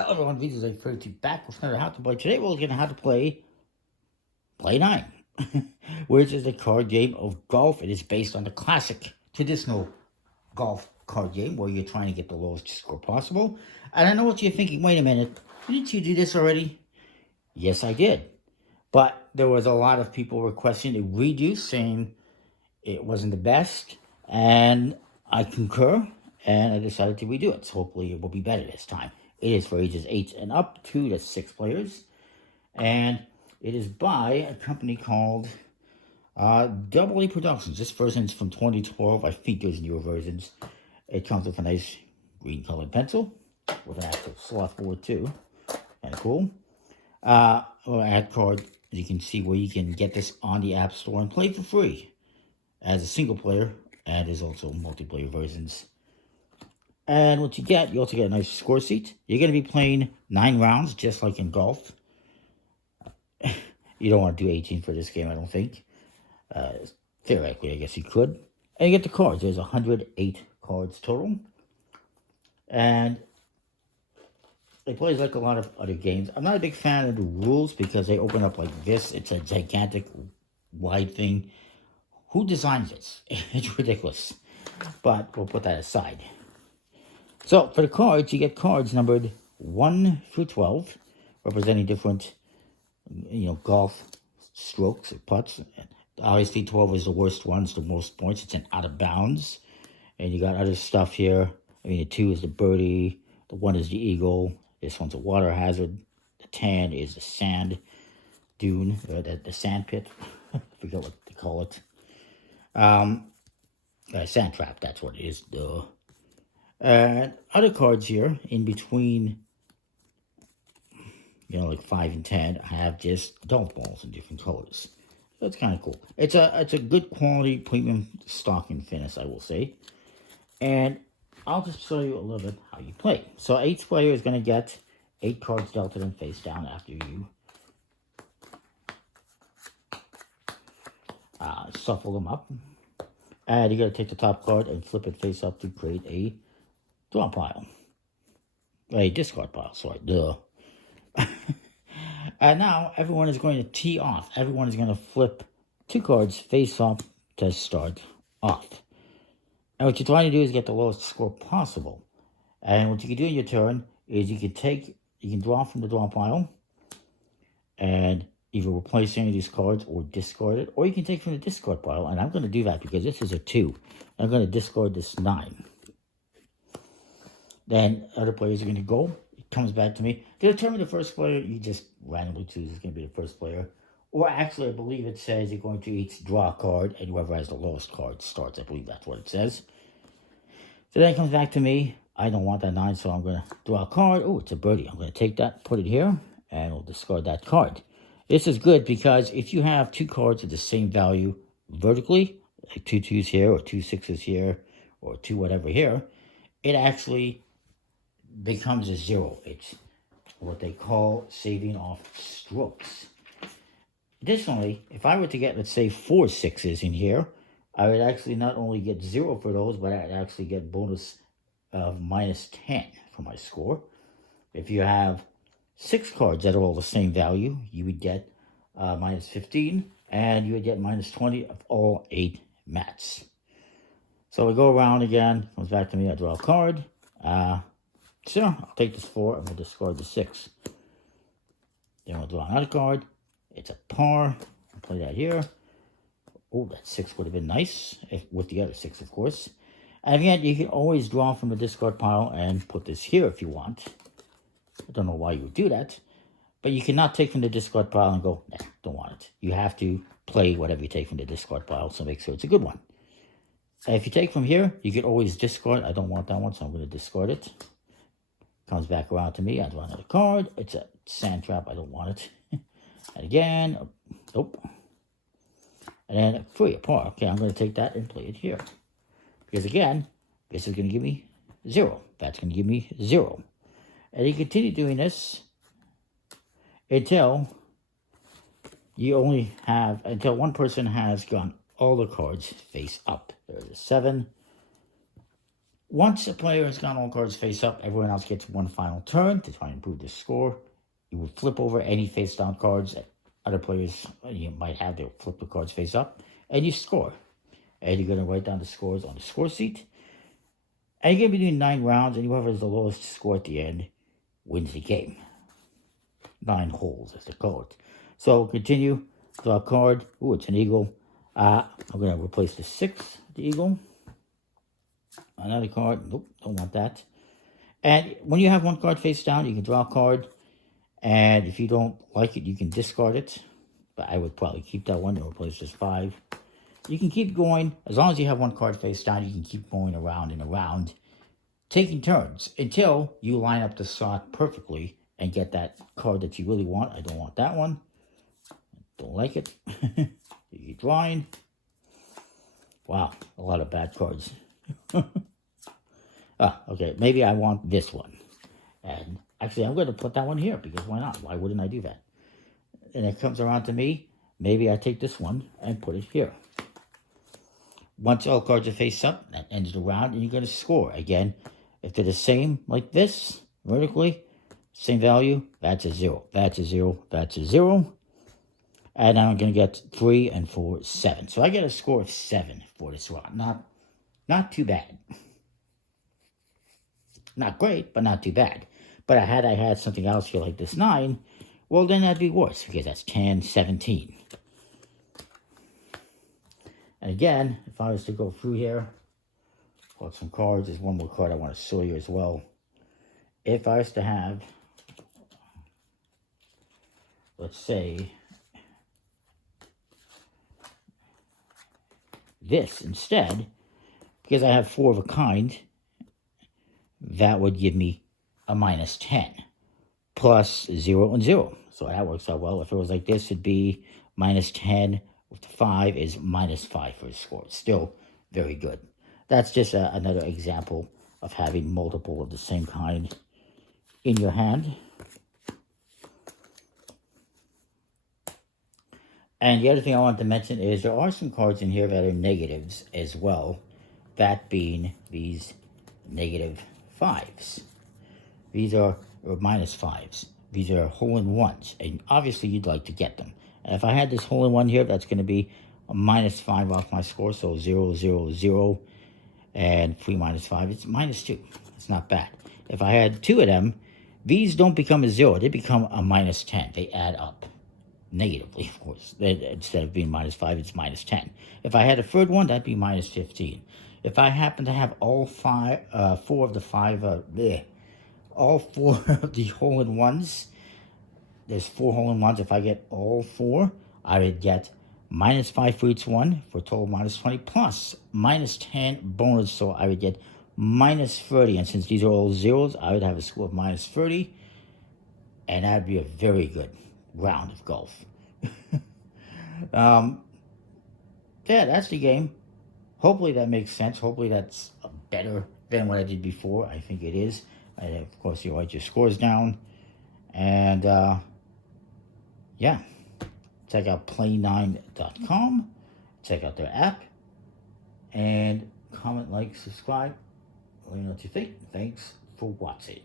Hello everyone, this is a back with another How to Play. Today we're going to how to play Play 9, which is a card game of golf. It is based on the classic, traditional golf card game where you're trying to get the lowest score possible. And I know what you're thinking, wait a minute, didn't you do this already? Yes, I did. But there was a lot of people requesting a redo, saying it wasn't the best. And I concur, and I decided to redo it. So hopefully it will be better this time. It is for ages 8 and up, 2 to 6 players. And it is by a company called Double A Productions. This version is from 2012. I think there's newer versions. It comes with a nice green colored pencil with an actual slot for it too. Kind of cool. Ad card, you can see where you can get this on the App Store and play for free as a single player. And there's also multiplayer versions. And what you also get a nice score sheet. You're going to be playing 9 rounds, just like in golf. You don't want to do 18 for this game, I don't think. Theoretically, I guess you could. And you get the cards. There's 108 cards total. And it plays like a lot of other games. I'm not a big fan of the rules because they open up like this. It's a gigantic, wide thing. Who designs this? It's ridiculous. But we'll put that aside. So, for the cards, you get cards numbered 1 through 12, representing different, golf strokes or putts. Obviously, 12 is the worst one, it's the most points. It's an out of bounds. And you got other stuff here. The 2 is the birdie, the 1 is the eagle, this one's a water hazard, the 10 is the sand dune, or the sand pit. I forget what they call it. Sand trap, that's what it is, duh. And other cards here in between, like 5 and 10, I have just golf balls in different colors. So it's kind of cool. It's a good quality premium stock and finish, I will say. And I'll just show you a little bit how you play. So each player is going to get 8 cards dealt to them face down after you shuffle them up. And you're going to take the top card and flip it face up to create a draw pile. A discard pile, sorry, duh. And now everyone is going to tee off. Everyone is going to flip 2 cards face up to start off. And what you're trying to do is get the lowest score possible. And what you can do in your turn is you can draw from the draw pile and either replace any of these cards or discard it, or you can take from the discard pile. And I'm going to do that because this is a 2. I'm going to discard this 9. Then other players are going to go. It comes back to me. To determine the first player, you just randomly choose who's going to be the first player. Or actually, I believe it says you're going to each draw a card, and whoever has the lowest card starts. I believe that's what it says. So then it comes back to me. I don't want that 9, so I'm going to draw a card. Oh, it's a birdie. I'm going to take that, put it here, and we'll discard that card. This is good because if you have 2 cards of the same value vertically, like 2 2s here, or 2 6s here, or 2 whatever here, it actually becomes a 0. It's what they call saving off strokes. Additionally, if I were to get, let's say, 4 6s in here, I would actually not only get 0 for those, but I'd actually get bonus of -10 for my score. If you have 6 cards that are all the same value, you would get -15, and you would get -20 of all 8 mats. So we go around again, comes back to me, I draw a card. Sure, I'll take this 4 and we'll discard the 6. Then we'll draw another card. It's a par. I'll play that here. Oh, that 6 would have been nice, with the other 6, of course. And again, you can always draw from the discard pile and put this here if you want. I don't know why you would do that. But you cannot take from the discard pile and go, nah, don't want it. You have to play whatever you take from the discard pile, so make sure it's a good one. And if you take from here, you can always discard. I don't want that one, so I'm going to discard it. Comes back around to me. I draw another card. It's a sand trap. I don't want it. And again, nope. And then 3 apart. Okay, I'm going to take that and play it here. Because again, this is going to give me 0. That's going to give me 0. And you continue doing this until one person has gone all the cards face up. There's a 7. Once a player has gotten all cards face up, everyone else gets one final turn to try and improve the score. You will flip over any face down cards that other players you might have. They'll flip the cards face up, and you score. And you're going to write down the scores on the score sheet. And you're going to be doing 9 rounds, and whoever has the lowest score at the end wins the game. 9 holes, as they call it. So continue. Draw a card. Ooh, it's an eagle. I'm going to replace the 6, the eagle. Another card. Nope, don't want that. And when you have one card face down, you can draw a card. And if you don't like it, you can discard it. But I would probably keep that one and replace this 5. You can keep going. As long as you have one card face down, you can keep going around and around, taking turns until you line up the slot perfectly and get that card that you really want. I don't want that one. Don't like it. You keep drawing. Wow, a lot of bad cards. Okay, maybe I want this one. And actually, I'm going to put that one here because why not? Why wouldn't I do that? And it comes around to me. Maybe I take this one and put it here. Once all cards are face up, that ends the round, and you're going to score. Again, if they're the same like this, vertically, same value, that's a 0. That's a 0. That's a 0. And I'm going to get 3 and 4, 7. So I get a score of 7 for this round. Not too bad. Not great, but not too bad. But had I had something else here like this 9, well, then that'd be worse because that's 10, 17. And again, if I was to go through here, pull out some cards. There's one more card I want to show you as well. If I was to have, let's say, this instead, because I have 4 of a kind, that would give me a minus 10 plus 0 and 0. So that works out well. If it was like this, it'd be minus 10 with the 5 is minus 5 for the score. Still very good. That's just another example of having multiple of the same kind in your hand. And the other thing I want to mention is there are some cards in here that are negatives as well. That being these negative 5s. These are minus 5s. These are hole-in-ones. And obviously you'd like to get them. And if I had this hole-in-one here, that's going to be a minus 5 off my score. So 0, 0, 0. And 3 minus 5, it's minus 2. It's not bad. If I had 2 of them, these don't become a 0. They become a minus 10. They add up. Negatively, of course. Instead of being minus 5, it's minus 10. If I had a third one, that'd be minus 15. If I happen to have all 4 of the 5, all 4 of the hole-in-ones, there's 4 hole-in-ones. If I get all 4, I would get minus 5 for each one for a total of minus 20 plus minus 10 bonus. So I would get minus 30. And since these are all zeros, I would have a score of minus 30. And that'd be a very good round of golf. Yeah, that's the game. Hopefully that makes sense. Hopefully that's better than what I did before. I think it is. And of course, you write your scores down. And yeah, check out play9.com. Check out their app. And comment, like, subscribe. Let me know what you think. Thanks for watching.